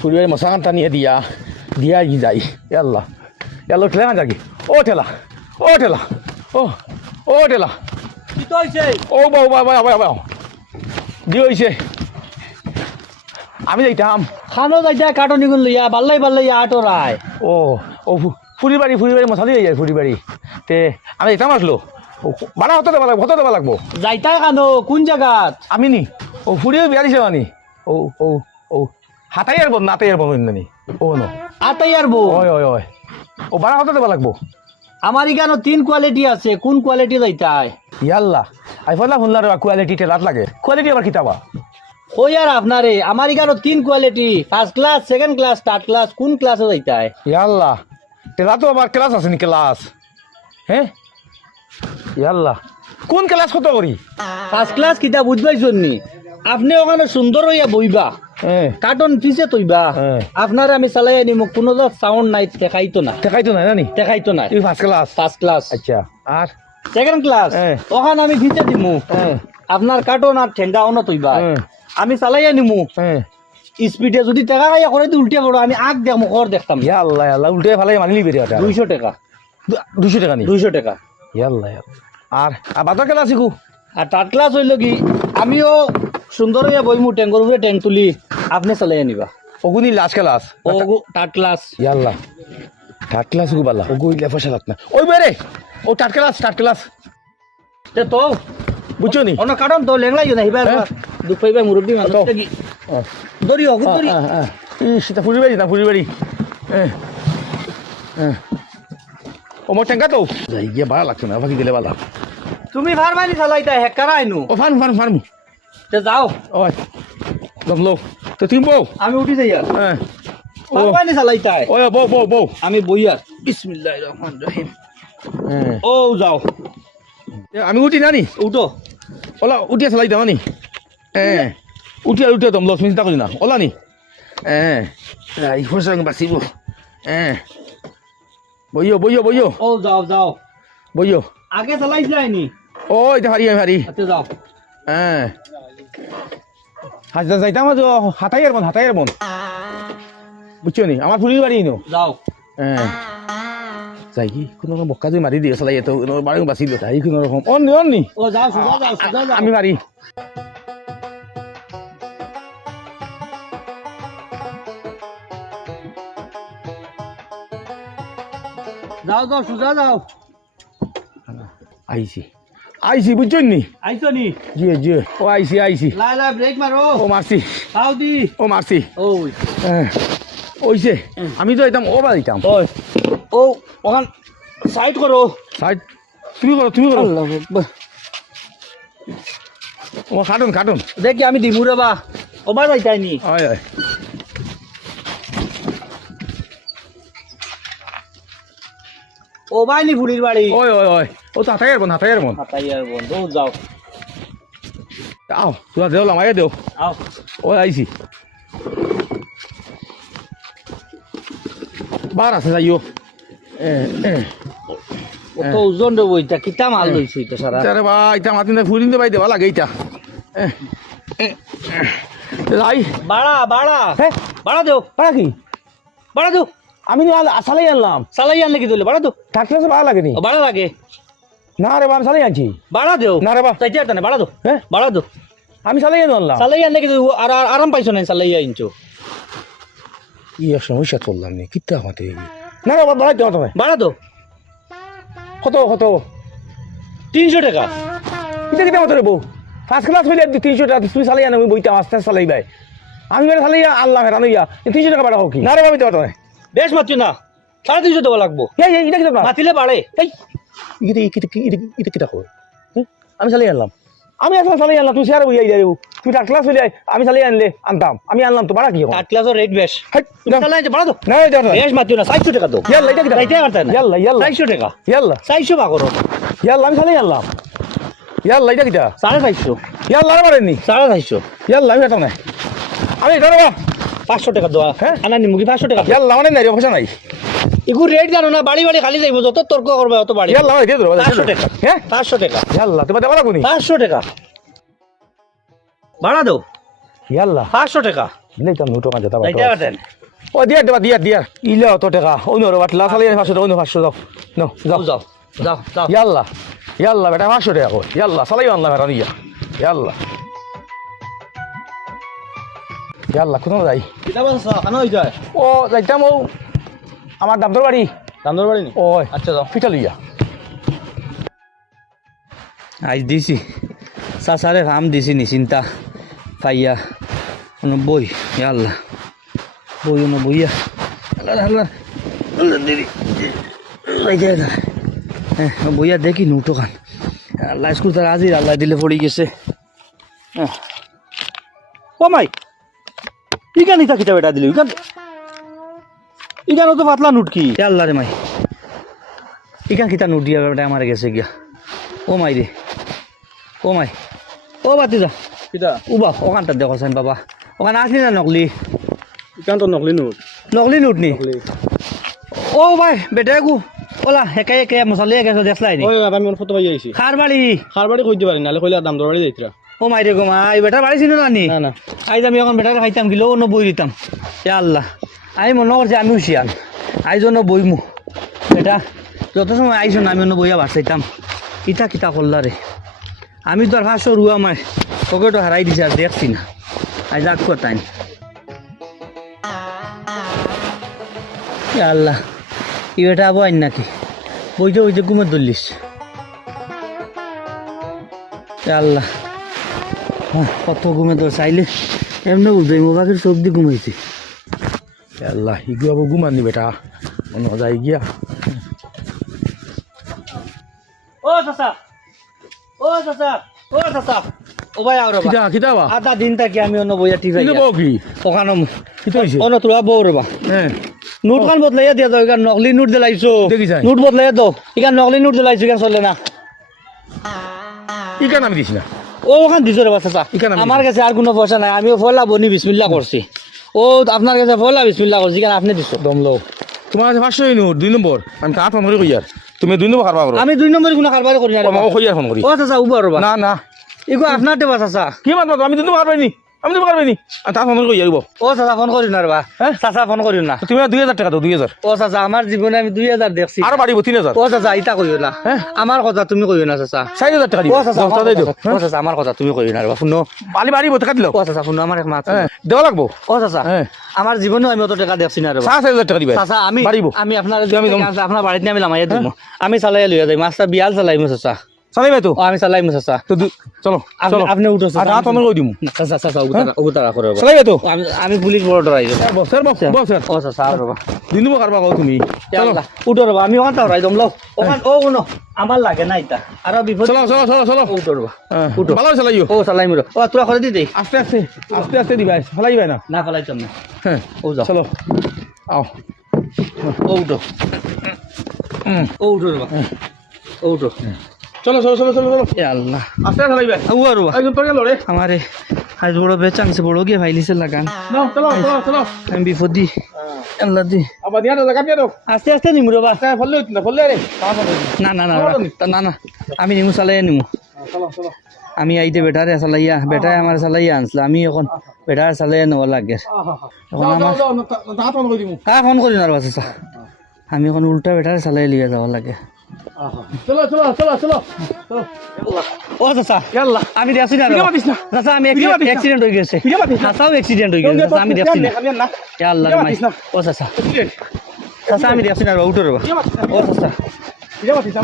ফুরিয়ে মশাকানটা নিয়ে দিয়া দিয়া ই যাই। ইয়াল্লা ইয়াল্লা ঠেলা না যাকি ও ঠেলা ও ঠেলা ও ও ঠেলা। ও বাউ বাউ বাউ বাউ বাউ দি হইছে। আমি যাইতাম। খানো যাইতা কাটনি গুন লইয়া বাল্লাই বাল্লাই আটো রায়। ও ও ফুরি বাড়ি ফুরি বাড়ি মশালি যাই ফুরি বাড়ি তে আমি যাইতাম আসলো। ভাড়া হতে দেবা লাগবো হতে দেবা লাগবো। যাইতা খানো কোন জায়গাত আমি নি। ও ফুরিয়ে বিয়া দিছে মানি। ও ও ও হাতাই আর বন নাতাই আর বন নি ও ন। আতাই আর বউ ওই ওই ওই। ও ভাড়া হতে দেবা লাগবো? আমার ইখানো তিন কোয়ালিটি আছে কোন কোয়ালিটি যাইতাই ইয়াল্লা আই ফলা শুনলা রে কোয়ালিটি টেলাত লাগে। কোয়ালিটি আবার কিতাবা ওই আর আপনারে আমার ইখানো তিন quality first class second class third class কোন ক্লাসে যাইতাই ইয়াল্লা টেলা তো আবার ক্লাস আছে নি ক্লাস হ্যাঁ ইয়াল্লা কোন ক্লাস কত করি? ফার্স্ট ক্লাস কিতা বুঝবাই জন্যি আপনি ওখানে সুন্দর হইয়া বইবা। কার্টন পিছে তৈবা। আপনার আমি চালাই আনিম কোনো সাউন্ড নাই দেখাইতো না। দেখাইতো নাই নানি দেখাইতো না ফার্স্ট ক্লাস ফার্স্ট ক্লাস আচ্ছা। আর? Second class. ওখানে আমি ভিজে দিমু। আপনার কার্টন আর ঠেঙ্গা অন্য তৈবা আমি চালাই আনিমু। স্পিডে যদি টাকা খাইয়া করে উল্টে পড়ো আমি আগ দেখমু কর দেখতাম ইয়াল্লা ইয়াল্লা উল্টে ফালাই মানিলি বেরিয়ে ওটা দুইশো টাকা। দুশো টাকা নি? দুইশো টাকা। ইয়াল্লা আর? বাজার ক্লাস শিখু আর থার্ড ক্লাস হইল কি আমিও সুন্দর হইয়া বইমু ট্যাঙ্গর উপরে ট্যাঙ্ক তুলি আপনি চালাই আনিবা ওগুনি লাস্ট ক্লাস ও থার্ড ক্লাস ইয়াল্লা থার্ড ক্লাস গু বালা ওগু ইলে লাগ না। ওই বেরে ও থার্ড ক্লাস থার্ড ক্লাস তে তো বুঝছ নি? অন্য কারণ তো লেংলাই না হিবার হ্যাঁ। দুঃখ পাইবা মুরব্বী মানুষ তো। কি দরি হোক দরি সেটা ফুরি বাড়ি না ফুরি বাড়ি ও মোর টেঙ্কা তো? যাই গিয়ে ভালো লাগছে না বাকি দিলে ভালো তুমি ফারমানি চালাইতা হেকারা আইনু। ও ফার্ম ফার্ম ফার্ম তে যাও। ও দম লো তো তুমি বউ। আমি উঠি যাই আর। হ্যাঁ। ও। ফারমানি চালাইতা ও বউ বউ বউ। আমি বই আর। বিসমিল্লাহির রহমানির রহিম। হ্যাঁ। ও যাও। আমি উঠি নানি উঠো। ওলা উঠিয়া চালাই দাও নি। হ্যাঁ। উঠিয়া উঠিয়া দম লক্ষ্মী চিন্তা করি না ওলা নি। হ্যাঁ। এই ফসং বাঁচিব। হ্যাঁ। বইও বইও বইও ও যাও যাও। বইও আগে চালাইছে আইনি ও এটা হারি হারি যাও। হ্যাঁ। হাজা যাইতাম আজ হাতাই আর মন হাতাই আর মন বুঝছ নি? আমার ফুলির বাড়ি নো যাও। হ্যাঁ। যাই কি কোনো রকম বক্কা যে মারি দিয়ে চালাই এত বাড়ি বাঁচিল তাই কোনো রকম। অন নি অন নি ও যাও যাও যাও আমি মারি যাও যাও সুজা যাও। আইছি। আইছি বুঝছ নি? আইছো নি? জিয়ে জিয়ে ও আইছি আইছি। লাই লাই ব্রেক মারো। ও মারছি। যাও দি ও মারছি। ওই। ওইছে। আমি তো একদম ওবার দিতাম। ওই। ও ওখান সাইড করো। সাইড তুমি করো তুমি করো। ও কাটুন কাটুন দেখি আমি দিমু রে বা। ওবার যাইতাই নি? হয় হয়। ও বাইনি ফুলির বাড়ি ওই ওই ওই ও তো হাতাই আর হাতাই আর হাতাই আর বন্ধ ও যাও। আও তোরা দেও দেও। আও। ওই আইছি। বার আছে যাইও। এ এ। ও তো ওজন কিতা মাল লইছে এটা সারা? আরে বা ইটা মাতিন ফুরিন দে ভাই দেওয়া লাগে ইটা এ, এ, এ। যাই। বাড়া বাড়া। হ্যাঁ বাড়া দেও। পারা কি? বাড়া দেও। আমি নি আসালাই আনলাম। সালাই আনলে কি দিলে বাড়া দেও। থাকলে ভালো লাগেনি। বাড়া লাগে। না রে বা আমি সালাই আনছি। বাড়া দেও। না রে বা চাইতে আর বাড়া দেও। হ্যাঁ? বাড়া দেও। আমি সালাই আনলাম। সালাই আনলে কি দিলে আর আর- আরাম পাইছো না সালাই এক সমস্যা চললাম নি কিত্তা আমাতে না রে বাড়াই দেওয়া তোমায় বাড়া দেও। কত কত? তিনশো টাকা। এটা কিতা মতো রে বউ ফার্স্ট ক্লাস হইলে তিনশো টাকা তুই সালাই আনা বইতাম আস্তে আস্তে সালাই ভাই। আমি বেড়ে সালাই আনলাম হেরানো ইয়া তিনশো টাকা বাড়া হোক কি? না রে বাবা দেওয়া তোমায় বেশ মাত্র না সাড়ে তিনশো দেওয়া লাগবো। এটা কিতা না মাতিলে বাড়ে। এই। এটা এটা এটা এটা কিতা? আমি সালাই আনলাম। আমি আসলে সালাই আনলাম তুই শেয়ার বইয়াই যাই তুই থার্ড ক্লাস হইলে আমি সালাই আনলে আনতাম আমি আনলাম তো বাড়া কি আট ক্লাসের রেট বেশ তুমি বাড়া দাও না বেশ না চারশো টাকা ইয়াল্লা এটা ইয়াল্লা ইয়াল্লা। চারশো টাকা। ইয়াল্লা। চারশো বা করো ইয়াল্লা আমি সালাই আনলাম। ইয়াল্লা এটা কিতা? সাড়ে চারশো ইয়াল্লা মারেননি সাড়ে চারশো ইয়াল্লা আমি এটা নাই। আমি এটা নেব পাঁচশো টাকা দেওয়া হ্যাঁ? আনা নিমুখি পাঁচশো টাকা ইয়াল্লা মানে নাই পয়সা নাই। এগুলো রেট জানো না বাড়ি বাড়ি খালি যাইব যত তর্ক করবে অত বাড়ি। ইয়াল্লা আমার দিয়ে দেবো পাঁচশো টাকা হ্যাঁ? পাঁচশো টাকা। ইয়াল্লা তোমার দেওয়া লাগবো পাঁচশো টাকা। ভাড়া দাও ইয়াল্লা। পাঁচশো টাকা। দিলে তো নোটো কাজে পারেন ও দিয়া দেবা দিয়া দিয়া। ইলে অত টাকা অন্য বাটলা চালাই পাঁচশো টাকা অন্য পাঁচশো যাও নো যাও। যাও যাও যাও ইয়াল্লা ইয়াল্লা বেটা পাঁচশো টাকা ইয়াল্লা চালাই আনলা বেটা নিয়া। ইয়াল্লা। ইয়াল্লা কোথাও যাই? ও যাইতাম ও আমার দামদর বাড়ি দামদর বাড়ি নি? ও আচ্ছা যাও। ফিটা লইয়া আজ দিছি। চাচারে ফার্ম দিছি নি চিন্তা পাইয়া কোনো বই আল্লাহ বই বইয়া আল্লাহ আল্লাহ আল্লাহ হ্যাঁ বইয়া দেখি নুটো খান। আল্লাহ স্কুল তার আজি আল্লাহ দিলে পড়ি গেছে। হ্যাঁ। ও মাই। ইগান ইতা কিতা বেটা দিলি ইগান ইগান তো পাতলা নুট কি আল্লাহ রে মাই। ইগান কিতা নুট দিয়া বেটা আমার গেছে গিয়া। ও মাই রে। ও মাই। ও বাতি যা। কিতা? উবা ওখানটা দেখো চাইন বাবা। ওখানে আসলি না নকলি? ইকান তো নকলি নোট। নকলি নুট নি? ও ভাই বেটা গু। ওলা একে একে মশালি একে দেখলাই নি। ওই আমি মন ফটো পাই আইছি। খার বাড়ি খার বাড়ি কই দিবারি নালে কইলা দাম দরবাড়ি যাইতরা ও মাই গো মাই বেটা বাড়ি ছিল না নি? না আইজ আমি এখন বেটাকে খাইতাম কিলো অন্য বই দিতাম। ইয়া আল্লাহ। আমি মনে করছি আমি হুশিয়ার আইজ অন্য বইমু বেটা যত সময় আইস না আমি অন্য বইয়া বাড়াইতাম ইটা কিতা করলা রে? আমি তো আর ফাঁসশো রুয়া মাই। পকেটও হারাই দিছে আর দেখছি না। আজ আগ করতাম ইয়া আল্লাহ। ই বেটা আবো আইন নাকি? বইতে বইতে ঘুমে ধরলিস আল্লাহ। কত ঘুমে তোর চাইলে এমনি বুঝবে মোবাইলের চোখ দিয়ে ঘুমাইছি। ইয়াল্লা ইগু আবু গুমানি বেটা। মনে যায় গিয়া। ও চাচা ও চাচা ও চাচা। ও ভাই আর কিতা কিতা বা? আধা দিন থাকি আমি অন্য বইয়া টিপ কিন্তু বউ কি? ওখানে হইছে অন্য তোরা বউ রবা হ্যাঁ নোট খান বদলাইয়া দিয়া দাও এখান নকলি নোট দিলাইছো। নোট বদলাইয়া দাও এখান নকলি নোট দিলাইছো এখান চলে না। ইকান আমি দিছি না। ও ওখান দিছো রে বাচ্চা আমার কাছে আর কোনো পয়সা নাই আমিও ফলা বনি বিসমিল্লা করছি। ও আপনার কাছে ফলা বিসমিল্লা করছি কেন আপনি দিছো। দম লও। তোমার কাছে পাঁচশো নোট দুই নম্বর। আমি কাঠ ফোন করি কইয়ার তুমি দুই নম্বর কারবার করো। আমি দুই নম্বর কোনো কারবার করি না। ও কইয়ার ফোন করি? ও চাচা উবার রবা না না। এগো আপনার দেবা চাচা কি মাত্র মাত আমি দুই নম্বর কারবার নি আমি দুই কারবাই নি? আর ফোন করে কইয়ার ও চাচা ফোন করিও না রবা হ্যাঁ? চাচা ফোন করিও না। তুমি দুই হাজার টাকা দাও দুই হাজার ও চাচা আমার জীবনে আমি দুই হাজার দেখছি। আরও বাড়িব তিন হাজার ও চাচা ইটা কইও না। হ্যাঁ? আমার কথা তুমি কইও না চাচা। চারি হাজার টাকা দিব। ও চাচা দিও ও চাচা আমার কথা তুমি কইও না রবা শুনো। বালি বাড়িব টাকা দিল ও চাচা শুনো আমার এক হ্যাঁ দেওয়া লাগবো? ও চাচা হ্যাঁ আমার জীবনে আমি অত টাকা দেখছি না রবা চার হাজার টাকা দিবে। চাচা আমি বাড়িব আমি আপনার। আপনার বাড়িতে আমি লামাইয়া দিব আমি চালাই লইয়া যাই মাছটা বিয়াল চালাইমু চাচা। চালাই ভাই তো আমি চালাইমু চাচা। তো চলো চলো। আপনি উঠো আর ফোন করে দিমু। চাচা চাচা উগুতারা করে ভাই তো? আমি আমি পুলিশ বড় ডরাই দেব বস স্যার বস বস স্যার। ও চাচা আর রবা দুই নম্বর কারবা করো তুমি। চলো। উঠো রবা আমি ওখানটা হরাই দম লও ওখান ও উনো আমার লাগে না ইতা আর বিপদ চলো চলো চলো চলো। উঠো রবা উঠো। ভালো চালাইও। ও চালাই মিরো ও তোরা করে দিদি আস্তে আস্তে আস্তে আস্তে দিবা। ফেলাই না? না ফেলাইতাম না। হ্যাঁ ও যাও চলো। আও ও উঠো ও উঠো রবা ও উঠো চলো চলো চলো চলো চলো। আল্লাহ। আস্তে আস্তে ফেলাইবা ও আর একদম তোর গেল রে। আমারে আজ বড় বেচাংছে বড় গিয়ে ভাইলিছে লাগান। নাও চলো চলো চলো। আমি বিপদ দি। আল্লাহ দি। আবার দিয়া জায়গা দিয়া দাও আস্তে আস্তে নিমু রবা আস্তে ফললে না ফললে রে। না। না না না না আমি নিমু চালাই নিমু। চলো চলো। আমি আইতে বেটারে চালাইয়া বেটারে আমার চালাইয়া আনছিল। আমি এখন বেটারে চালাইয়া নেওয়া লাগে। এখন আমার ফোন করে দিমু। হ্যাঁ ফোন করি না আমি এখন উল্টা বেটারে চালাই লিয়ে যাওয়া লাগে। চলো চলো চলো চলো চলো। ও চাচা ইয়াল্লা আমি দেখছি না ভিডিও। পাতিস না। চাচা আমি না। অ্যাক্সিডেন্ট হয়ে গেছে। ভিডিও পাতিস না। চাচাও অ্যাক্সিডেন্ট হয়ে গেছে। আমি দেখছি না। না। ভিডিও মাই না। ও চাচা চাচা আমি দেখছি না উঠো রবা ও চাচা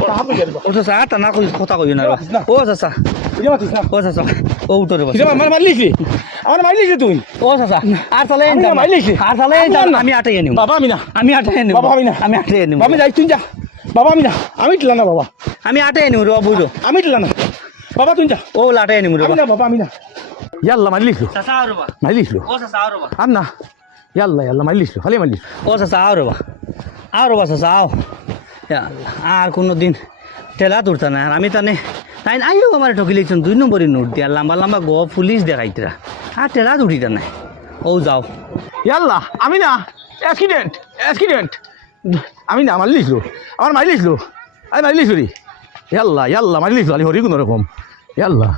না ও চাচা আর টানা কই কথা কই না। ও চাচা না। ও চাচা ও উঠো রবা ভিডিও আমার মারলিছি আমার মারলিছি তুই? ও চাচা আর চালাই আমি না আর চালাই আমি আটাই নিব। বাবা আমি না। আমি আটাই নিব। বাবা, আমি না। আমি আটাই যাই তুই যা। বাবা আমি না আমি টিলা না বাবা। আমি আটাই নিব রবা বুঝো। আমি টিলা না। বাবা তুই যা। ও লাটাই নিব আমি রবা না বাবা আমি না। ইয়াল্লা রবা মারলিছো ও চাচা রবা আর না। ইয়াল্লা ইয়াল্লা মারলিছো খালি মারলিছো ও চাচা আও রবা আও রবা চাচা আও। ইয়া আল্লাহ, আর কোনো দিন ঠেলা তুলতা না আর আমি তানে তাই আইও আমার ঠকিলেছেন দুই নম্বরের নোট দিয়া। লম্বা লম্বা গ পুলিশ দেখাইতরা আর ঠেলা তুলিতা নাই। ও যাও। ইয়াল্লা আমি না অ্যাক্সিডেন্ট অ্যাক্সিডেন্ট আমি না মারলিছো আমার মারি লিখলো আমি মারলিছো রে। ইয়াল্লা ইয়াল্লা লিখলো আমি হরি কোনো রকম ইয়াল্লা।